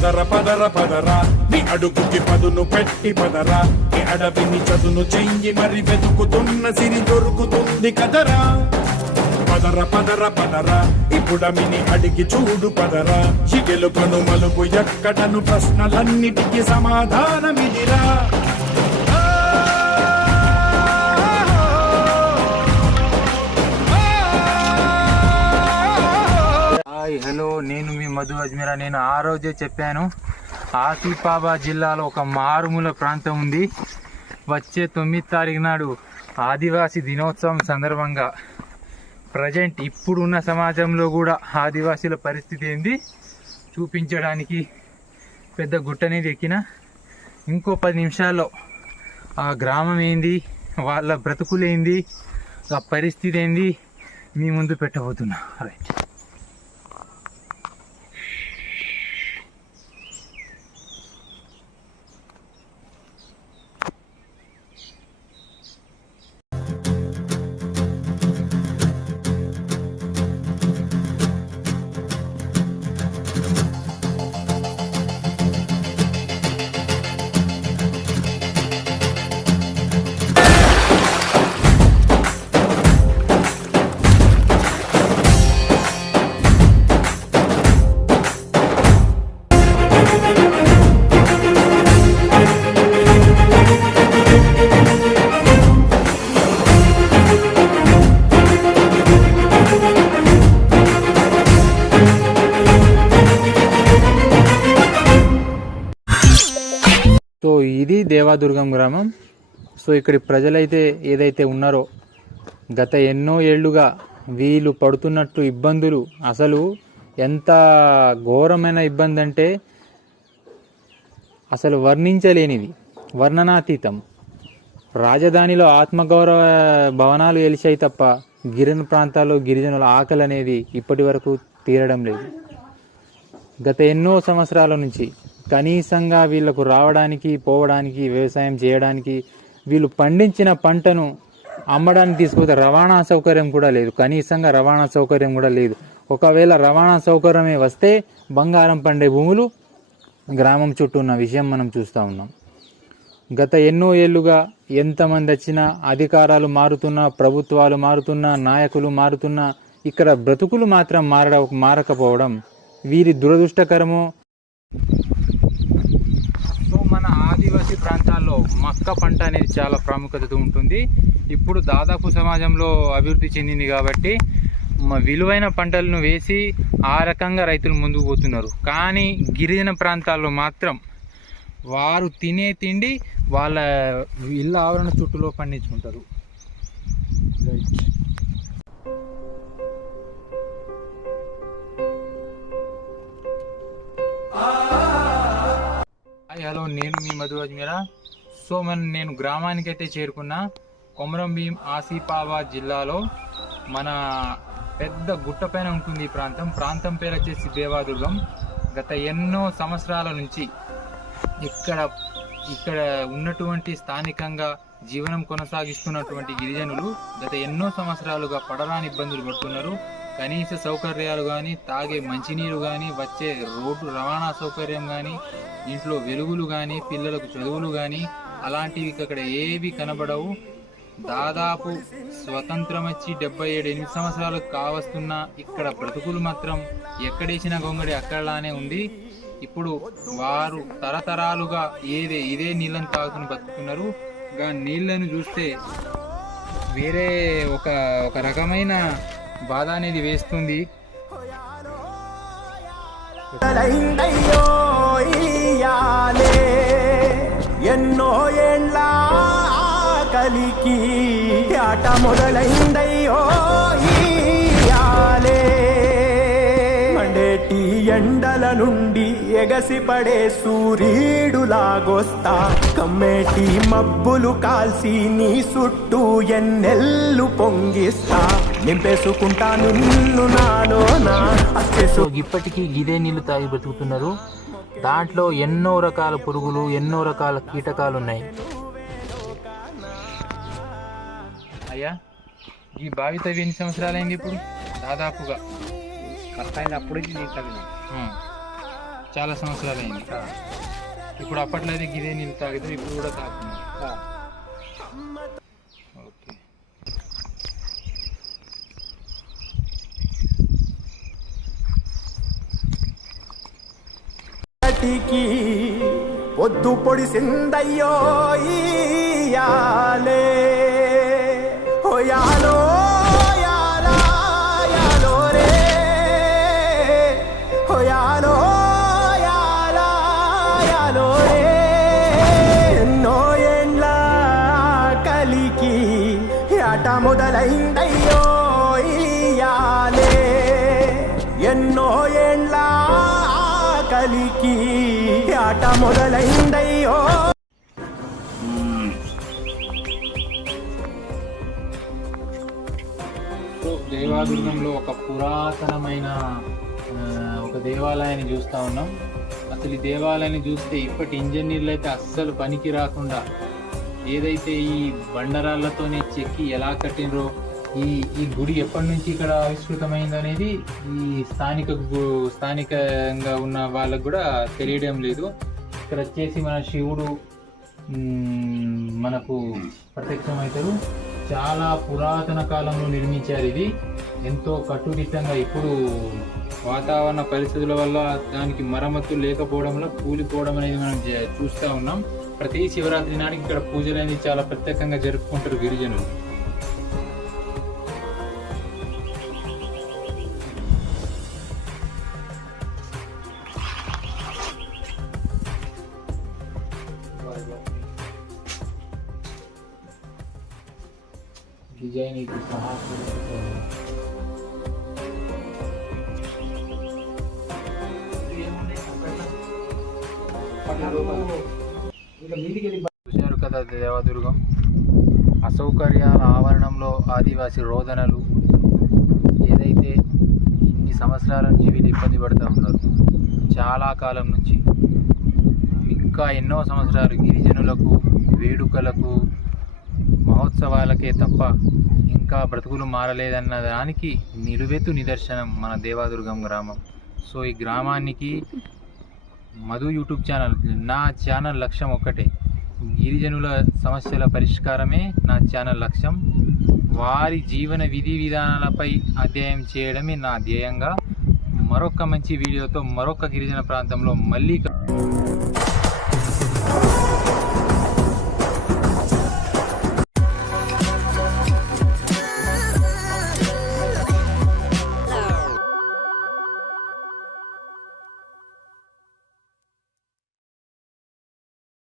పదర పదర పదరా నీ అడుగుకి పదును పెట్టి పదరా నీ అడవిని చదును చెయ్యి మరి వెతుకుతున్న సిరి దొరుకుతుంది కదరా పదర పదర పదరా ఇప్పుడమిని అడిగి చూడు పదరా చిగెలుకను మలుపు ఎక్కడను ప్రశ్నలన్నిటికీ సమాధానమిదిరా హలో, నేను మీ మధు అజ్మీరా. నేను ఆ రోజే చెప్పాను, ఆసిఫాబాద్ జిల్లాలో ఒక మారుమూల ప్రాంతం ఉంది. వచ్చే 9 తారీఖు నాడు ఆదివాసీ దినోత్సవం సందర్భంగా ప్రజెంట్ ఇప్పుడున్న సమాజంలో కూడా ఆదివాసీల పరిస్థితి ఏంది చూపించడానికి పెద్ద గుట్టనేది ఎక్కిన. ఇంకో 10 నిమిషాల్లో ఆ గ్రామం ఏంది, వాళ్ళ బ్రతుకులేంది, ఆ పరిస్థితి ఏంది మీ ముందు పెట్టబోతున్నా. రైట్. సో ఇది దేవాదుర్గం గ్రామం. సో ఇక్కడి ప్రజలైతే ఏదైతే ఉన్నారో గత ఎన్నో ఏళ్లుగా వీళ్ళు పడుతున్నట్టు ఇబ్బందులు అసలు ఎంత ఘోరమైన ఇబ్బంది అంటే అసలు వర్ణించలేనిది, వర్ణనాతీతం. రాజధానిలో ఆత్మగౌరవ భవనాలు ఎలిచాయి తప్ప గిరిజన ప్రాంతాల్లో గిరిజనుల ఆకలి అనేది ఇప్పటి వరకు తీరడం లేదు. గత ఎన్నో సంవత్సరాల నుంచి కనీసంగా వీళ్లకు రావడానికి, పోవడానికి, వ్యవసాయం చేయడానికి, వీళ్ళు పండించిన పంటను అమ్మడానికి తీసుకుపోతే రవాణా సౌకర్యం కూడా లేదు. కనీసంగా రవాణా సౌకర్యం కూడా లేదు. ఒకవేళ రవాణా సౌకర్యమే వస్తే బంగారం పండే భూములు గ్రామం చుట్టూ ఉన్న విషయం మనం చూస్తూ ఉన్నాం. గత ఎన్నో ఏళ్లుగా ఎంతమంది వచ్చినా, అధికారాలు మారుతున్నా, ప్రభుత్వాలు మారుతున్నా, నాయకులు మారుతున్నా, ఇక్కడ బ్రతుకులు మాత్రం మారకపోవడం వీరి దురదృష్టకరమో. సో మన ఆదివాసీ ప్రాంతాల్లో మక్క పంట అనేది చాలా ప్రాముఖ్యత ఉంటుంది. ఇప్పుడు దాదాపు సమాజంలో అభివృద్ధి చెందింది కాబట్టి విలువైన పంటలను వేసి ఆ రకంగా రైతులు ముందుకు పోతున్నారు. కానీ గిరిజన ప్రాంతాల్లో మాత్రం వారు తినే తిండి వాళ్ళ ఇళ్ళ ఆవరణ చుట్టూలో పండించుకుంటారు. హలో, నేను మీ మధు అజ్మీరా. సో నేను గ్రామానికి అయితే చేరుకున్నా. కొమరం భీం ఆసిఫాబాద్ జిల్లాలో మన పెద్ద గుట్ట పైన ఉంటుంది ఈ ప్రాంతం పేరు వచ్చేసి దేవాదుర్గం. గత ఎన్నో సంవత్సరాల నుంచి ఇక్కడ ఉన్నటువంటి స్థానికంగా జీవనం కొనసాగిస్తున్నటువంటి గిరిజనులు గత ఎన్నో సంవత్సరాలుగా పడరాని ఇబ్బందులు పడుతున్నారు. కనీస సౌకర్యాలు కానీ, తాగే మంచినీరు కానీ, వచ్చే రోడ్డు రవాణా సౌకర్యం కానీ, ఇంట్లో వెలుగులు కానీ, పిల్లలకు చదువులు కానీ అలాంటివి ఇక్కడ ఏవి కనబడవు. దాదాపు స్వతంత్రం వచ్చి 77-8 సంవత్సరాలు కావస్తున్న ఇక్కడ బ్రతుకులు మాత్రం ఎక్కడేసిన గొంగడి అక్కడలానే ఉంది. ఇప్పుడు వారు తరతరాలుగా ఇదే నీళ్ళను తాగుతుని బతుకుతున్నారు. నీళ్లను చూస్తే వేరే ఒక రకమైన బాధ అనేది వేస్తుంది. ఎన్నో ఏళ్ళ కలికి ఆట మొదలైందయ్యో మండేటి ఎండల నుండి ఎగసిపడే సూర్యుడులాగొస్తా, కమ్మేటి మబ్బులు కాల్సి నీ చుట్టూ ఎన్నెల్లు పొంగిస్తా, నింపేసుకుంటా నిన్ను నాలోనా. ఇప్పటికీ ఇదే నీళ్లు తాగి బతుకుతున్నారు. దాంట్లో ఎన్నో రకాల పురుగులు, ఎన్నో రకాల కీటకాలు ఉన్నాయి. అయ్యా, ఈ బావి తవ్వి ఎన్ని సంవత్సరాలైంది? ఇప్పుడు దాదాపుగా అప్పుడు చాలా సంవత్సరాలు అయింది. ఇప్పుడు అప్పట్లో అయితే గిదే నీళ్ళు తాగుతాం, ఇప్పుడు కూడా తాగుతున్నాం. ఓకే. పొద్దు పొడిసిందయ్యో ఇయాలే హోయాలో యాలా యాలో రే హోయాలో యాలా యాలో రే ఎన్నో ఏండ్ల కలికి ఆట మొదలైందయ్యో ఇయాలే ఎన్నో ఏండ్ల కలికి ఆట మొదలైందయ్యో. దేవాదుర్గంలో ఒక పురాతనమైన ఒక దేవాలయాన్ని చూస్తా ఉన్నాం. అసలు ఈ దేవాలయాన్ని చూస్తే ఇప్పటి ఇంజనీర్లు అయితే అస్సలు పనికి రాకుండా ఏదైతే ఈ బండరాళ్లతోనే చెక్కి ఎలా కట్టినరో, ఈ గుడి ఎప్పటి నుంచి ఇక్కడ ఆవిష్కృతమైంది అనేది ఈ స్థానికంగా ఉన్న వాళ్ళకు కూడా తెలియడం లేదు. ఇక్కడ వచ్చేసి మన శివుడు మనకు ప్రత్యక్షమవుతారు. చాలా పురాతన కాలంలో నిర్మించారు. ఇది ఎంతో కట్టుదిట్టంగా ఇప్పుడు వాతావరణ పరిస్థితుల వల్ల దానికి మరమ్మతులు లేకపోవడంలో కూలిపోవడం అనేది మనం చూస్తూ ఉన్నాం. ప్రతి శివరాత్రి నాటికి ఇక్కడ పూజలు అనేది చాలా ప్రత్యేకంగా జరుపుకుంటారు గిరిజనులు. డిజైన్ సహా చూశారు కదా దేవదుర్గం. అసౌకర్యాల ఆవరణంలో ఆదివాసీ రోదనలు ఏదైతే ఇన్ని సంవత్సరాల నుంచి వీళ్ళు ఇబ్బంది పడుతూ ఉన్నారు, చాలా కాలం నుంచి, ఇంకా ఎన్నో సంవత్సరాలు గిరిజనులకు వేడుకలకు మహోత్సవాలకే తప్ప ఇంకా బ్రతుకులు మారలేదన్న దానికి నిలువెత్తు నిదర్శనం మన దేవాదుర్గం గ్రామం. సో ఈ గ్రామానికి మధు యూట్యూబ్ ఛానల్, నా ఛానల్ లక్ష్యం ఒక్కటే, గిరిజనుల సమస్యల పరిష్కారమే నా ఛానల్ లక్ష్యం. వారి జీవన విధి విధానాలపై అధ్యయనం చేయడమే నా ధ్యేయంగా. మరొక మంచి వీడియోతో మరొక గిరిజన ప్రాంతంలో మళ్ళీ